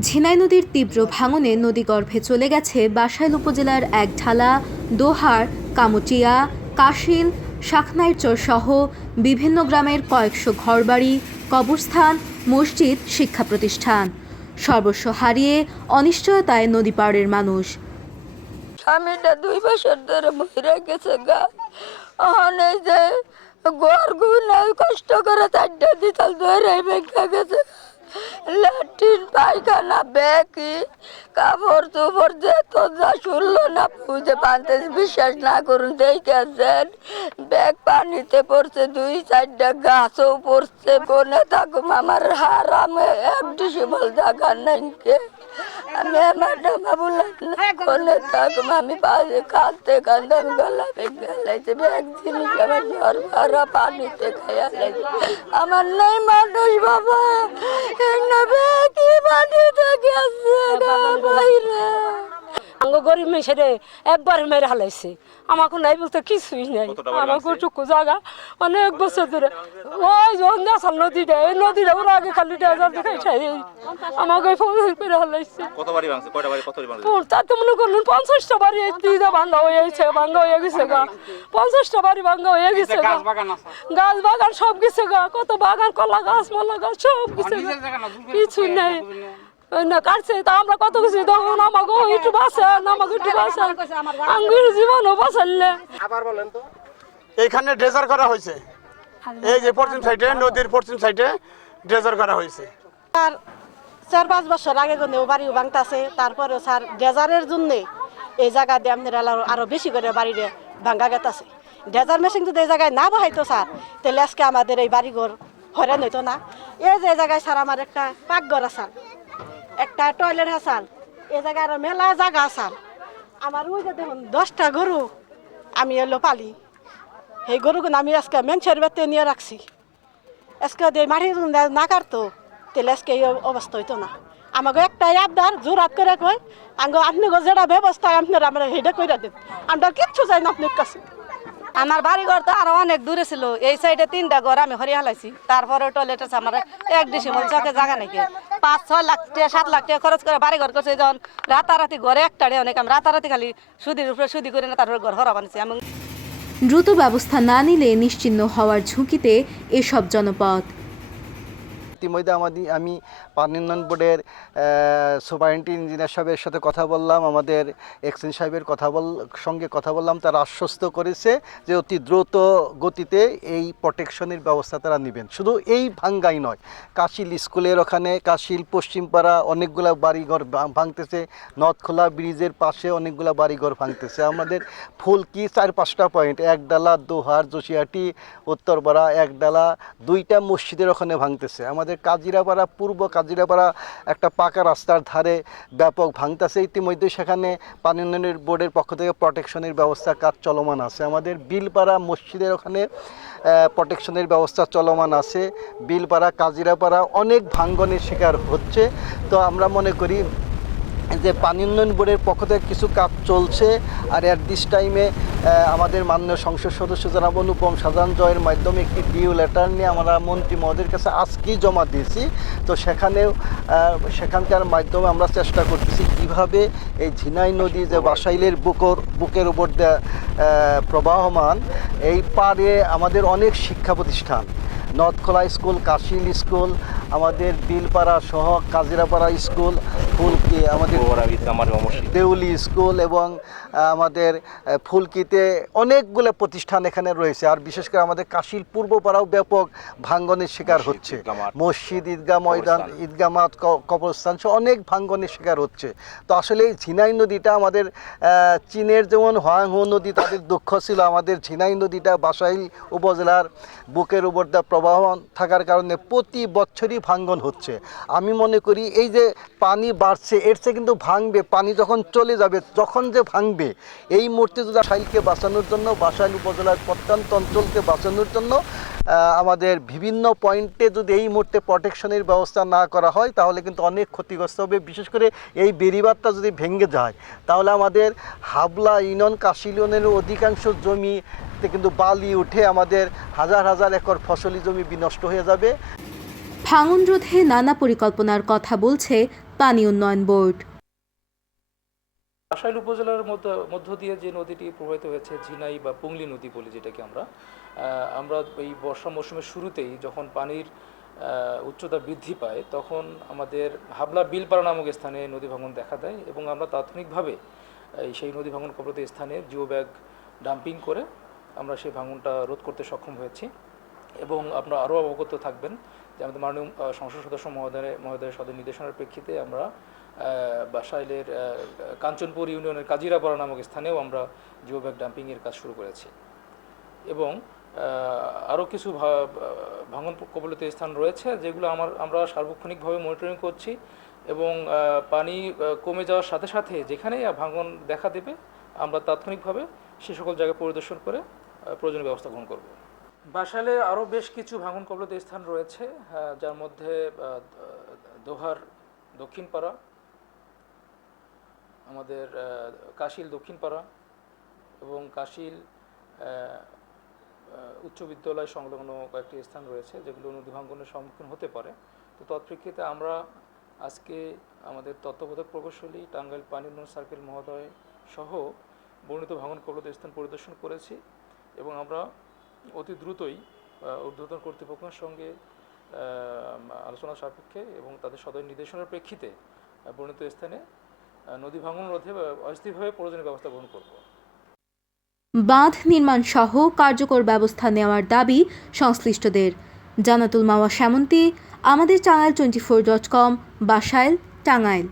ঝিনাই নদীর তীব্র ভাঙনে নদীগর্ভে চলে গেছে বাসাইল উপজেলার এক ঢালা দোহার কামুটিয়া কাশিল, শাখনাইরচর সহ বিভিন্ন গ্রামের কয়েকশো ঘরবাড়ি, কবরস্থান, মসজিদ, শিক্ষা প্রতিষ্ঠান। সর্বস্ব হারিয়ে অনিশ্চয়তায় নদী পাড়ের মানুষ। স্বামীটা দুই বছর ধরে মরে গেছে গা। যে গুনাই কষ্ট করে চারটা ধরে গেছে ল্যাট্রিন পায়খানা বেকি কাপড় চোপড় যে তো যা শুনলো না, বুঝে পানতে বিশ্বাস না করুন, দেখেছেন? ব্যাগ পানিতে পড়ছে, দুই চারটা গাছও পড়ছে কোনে থাকুম আমার হারামে, এক ডিসিবল জায়গা নাই কে? আমি ম্যাডাম বললাম কোনে থাকুম আমি পাশে কাঁদতে কাঁদতে আমি গলা ভেঙে লাইছে ব্যাগ জিনিস আমার জ্বর ভরা পানিতে খাইয়া লাইছে আমার নাই মানুষ বাবা। কি পানিতে গেছে বাইরে? আঙ্গ গরিব মেশে একবার মেরে হালাইছে। আমাকে নাই বলতে কিছুই নাই। আমাকে টুকু জায়গা অনেক বছর ধরে। ওই দেখাল নদীটা এই নদীটা ওরা আগে খালি ডেজার দেখাই ঠাই আমাকে ফোন করে হালাইছে। ওর তাতে মনে করলেন পঞ্চাশটা বাড়ি এই দিদা ভাঙ্গা হয়ে গেছে ভাঙ্গা হয়ে গেছে গা। পঞ্চাশটা বাড়ি ভাঙ্গা হয়ে গেছে গা। গাছ বাগান সব গেছে গা। কত বাগান কলা গাছ মালা গাছ সব গেছে গা। কিছু নেই। না কাটছে তা আমরা কত কিছু তখন আমাকে একটু বাঁচান আমাকে একটু বাঁচান। আঙ্গুর জীবনও বাঁচালে এইখানে ড্রেজার করা হয়েছে। এই যে পশ্চিম সাইডে নদীর পশ্চিম সাইডে ড্রেজার করা হয়েছে। আর চার পাঁচ বছর আগে কোনো বাড়িও ভাঙতাছে তারপরে স্যার ডেজারের জন্য এই জায়গা দিয়ে আপনার আরো- বেশি করে বাড়িরে ভাঙ্গা গেতাছে। ডেজার মেশিন যদি এই জায়গায় না বহাইতো স্যার তাহলে আজকে আমাদের এই বাড়িঘর হয়রান হইতো না। এই যে জায়গায় স্যার আমার একটা পাকঘর আসাল একটা টয়লেট আসাল, এ জায়গায় আরও মেলা জায়গা আসাল। আমার ওই যে দেখুন, দশটা গরু আমি এলো পালি। এই গরুগুলো আমি আজকে মেনছের বেতে নিয়ে রাখছি। আজকে দিয়ে মাটি না কাটতো, তাহলে আজকে এই অবস্থা হইতো না। আমাকে একটাই আবদার, জোরাত করে কই আঙ্গ, আপনি যেটা ব্যবস্থা আপনার আমরা হেডে কইরা দেন। আমরা কিচ্ছু চাই না আপনার কাছে। আমার বাড়ি ঘর তো আরও অনেক দূরে ছিল। এই সাইডে তিনটা ঘর আমি হরিয়া হালাইছি। তারপরে টয়লেট আছে আমার। এক ডিসেম্বর চকে জায়গা নাকি পাঁচ, ছয় লাখ টাকা, সাত লাখ টাকা খরচ করে বাড়ি ঘর করছে যখন রাতারাতি ঘরে একটা রে অনেক, আমি রাতারাতি খালি সুদির উপরে সুদি করে না, তারপরে ঘর হরা বানিয়েছি। আমি দ্রুত ব্যবস্থা না নিলে নিশ্চিন্ন হওয়ার ঝুঁকিতে এসব জনপদ। ইতিমধ্যে আমাদের, আমি পানি উন্নয়ন বোর্ডের সুপারিনটেন্ট ইঞ্জিনিয়ার সাহেবের সাথে কথা বললাম, আমাদের এক্সচেঞ্জ সাহেবের কথা বল, সঙ্গে কথা বললাম, তারা আশ্বস্ত করেছে যে অতি দ্রুত গতিতে এই প্রোটেকশনের ব্যবস্থা তারা নেবেন। শুধু এই ভাঙ্গাই নয়, কাশিল স্কুলের ওখানে, কাশিল পশ্চিমপাড়া অনেকগুলা বাড়িঘর ভাঙতেছে নথখোলা ব্রিজের পাশে অনেকগুলা বাড়িঘর ভাঙতেছে। আমাদের ফুলকি চার পাঁচটা পয়েন্ট একডালা দোহার জসিয়াটি উত্তরপাড়া, একডালা, দুইটা মসজিদের ওখানে ভাঙতেছে। আমাদের কাজিরাপাড়া, পূর্ব কাজিরাপাড়া একটা পাকা রাস্তার ধারে ব্যাপক ভাঙতেছে। ইতিমধ্যে সেখানে পানি উন্নয়নের বোর্ডের পক্ষ থেকে প্রোটেকশনের ব্যবস্থা, কাজ চলমান আছে। আমাদের বিলপাড়া মসজিদের ওখানে প্রোটেকশনের ব্যবস্থা চলমান আছে। বিলপাড়া, কাজিরাপাড়া অনেক ভাঙ্গনের শিকার হচ্ছে। তো আমরা মনে করি যে পানি উন্নয়ন বোর্ডের পক্ষ থেকে কিছু কাজ চলছে, আর অ্যাট দিস টাইমে আমাদের মাননীয় সংসদ সদস্য জনাব অনুপম সাধারণ জয়ের মাধ্যমে একটি ডিউ লেটার নিয়ে আমরা মন্ত্রী মহোদয়ের কাছে আজকেই জমা দিয়েছি। তো সেখানেও সেখানকার মাধ্যমে আমরা চেষ্টা করতেছি কীভাবে এই ঝিনাই নদী যে বাসাইলের বুকর, বুকের উপর দিয়ে প্রবাহমান, এই পাড়ে আমাদের অনেক শিক্ষা প্রতিষ্ঠান। নর্থখোলা স্কুল কাশিল স্কুল আমাদের বিলপাড়া সহ কাজিরাপাড়া স্কুল ফুলকি আমাদের দেউলি স্কুল এবং আমাদের ফুলকিতে অনেকগুলো প্রতিষ্ঠান এখানে রয়েছে। আর বিশেষ করে আমাদের কাশিল পূর্বপাড়াও ব্যাপক ভাঙ্গনের শিকার হচ্ছে। মসজিদ ঈদগাহ ময়দান। ঈদগাহ মাঠ ক- কবরস্থান সহ অনেক ভাঙ্গনের শিকার হচ্ছে। তো আসলে এই ঝিনাই নদীটা আমাদের চীনের যেমন হোয়াংহো নদী তাদের দুঃখ ছিল। আমাদের ঝিনাই নদীটা বাসাইল উপজেলার বুকের উপর দিয়ে প্রবাহমান থাকার কারণে প্রতি বছরই ভাঙ্গন হচ্ছে। আমি মনে করি এই যে পানি বাড়ছে, এর চেয়ে কিন্তু ভাঙবে, পানি যখন চলে যাবে, যখন যে ভাঙবে, এই মুহূর্তে যদি সাইলকে বাঁচানোর জন্য, বাসাইল উপজেলার প্রত্যন্ত অঞ্চলকে বাঁচানোর জন্য আমাদের বিভিন্ন পয়েন্টে যদি এই মুহূর্তে প্রোটেকশনের ব্যবস্থা না করা হয়, তাহলে কিন্তু অনেক ক্ষতিগ্রস্ত হবে। বিশেষ করে এই বেড়িবাঁধটা যদি ভেঙে যায়, তাহলে আমাদের হাবলা ইউনিয়ন কাশিল ইউনিয়নের অধিকাংশ জমিতে কিন্তু বালি উঠে আমাদের হাজার হাজার একর ফসলি জমি বিনষ্ট হয়ে যাবে। ভাঙন রোধে নানা পরিকল্পনার কথা বলছে পানি উন্নয়ন বোর্ড। বাসাইল উপজেলার মধ্য মধ্য দিয়ে যে নদীটি প্রবাহিত হয়েছে, ঝিনাই বা পুংলি নদী বলি যেটাকে আমরা আমরা এই বর্ষা মৌসুমের শুরুতেই যখন পানির উচ্চতা বৃদ্ধি পায়, তখন আমাদের হাবলা বিলপাড়া নামক স্থানে নদী ভাঙন দেখা দেয় এবং আমরা তাৎক্ষণিকভাবে এই সেই নদী ভাঙন কবলিত স্থানে জিও ব্যাগ ডাম্পিং করে আমরা সেই ভাঙনটা রোধ করতে সক্ষম হয়েছি। এবং আপনারা আরও অবগত থাকবেন যে আমাদের মাননীয় সংসদ সদস্য মহোদয়ের মহোদয়ের সদের নির্দেশনার প্রেক্ষিতে আমরা বাসাইলের কাঞ্চনপুর ইউনিয়নের কাজিরাপাড়া নামক স্থানেও আমরা জিও ব্যাগ ডাম্পিংয়ের কাজ শুরু করেছি। এবং আরও কিছু ভাঙন কবলিত স্থান রয়েছে যেগুলো আমার, আমরা সার্বক্ষণিকভাবে মনিটরিং করছি এবং পানি কমে যাওয়ার সাথে সাথে যেখানেই ভাঙন দেখা দেবে, আমরা তাৎক্ষণিকভাবে সে সকল জায়গায় পরিদর্শন করে প্রয়োজনীয় ব্যবস্থা গ্রহণ করব। বাসালে আরও বেশ কিছু ভাঙন কবলিত স্থান রয়েছে যার মধ্যে দোহার দক্ষিণ পাড়া আমাদের কাশিল দক্ষিণ পাড়া এবং কাশিল উচ্চ বিদ্যালয় সংলগ্ন কয়েকটি স্থান রয়েছে যেগুলো নদী ভাঙ্গনের সম্মুখীন হতে পারে। তো তৎপ্রেক্ষিতে আমরা আজকে আমাদের তত্ত্বাবধায়ক প্রকৌশলী টাঙ্গাইল পানি উন্নয়ন সার্কেল মহোদয় সহ বর্ণিত ভাঙন কবলিত স্থান পরিদর্শন করেছি এবং আমরা অতি দ্রুতই ঊর্ধ্বতন কর্তৃপক্ষের সঙ্গে আলোচনা সাপেক্ষে এবং তাদের সদয় নির্দেশনার প্রেক্ষিতে বর্ণিত স্থানে নদী ভাঙন রোধে অস্থিরভাবে প্রয়োজনীয় ব্যবস্থা গ্রহণ করব। বাঁধ নির্মাণ সহ কার্যকর ব্যবস্থা নেওয়ার দাবি সংশ্লিষ্টদের। জানাতুল মাওয়া, শ্যামন্তী, আমাদের Tangail twenty four dot com Basail, Tangail.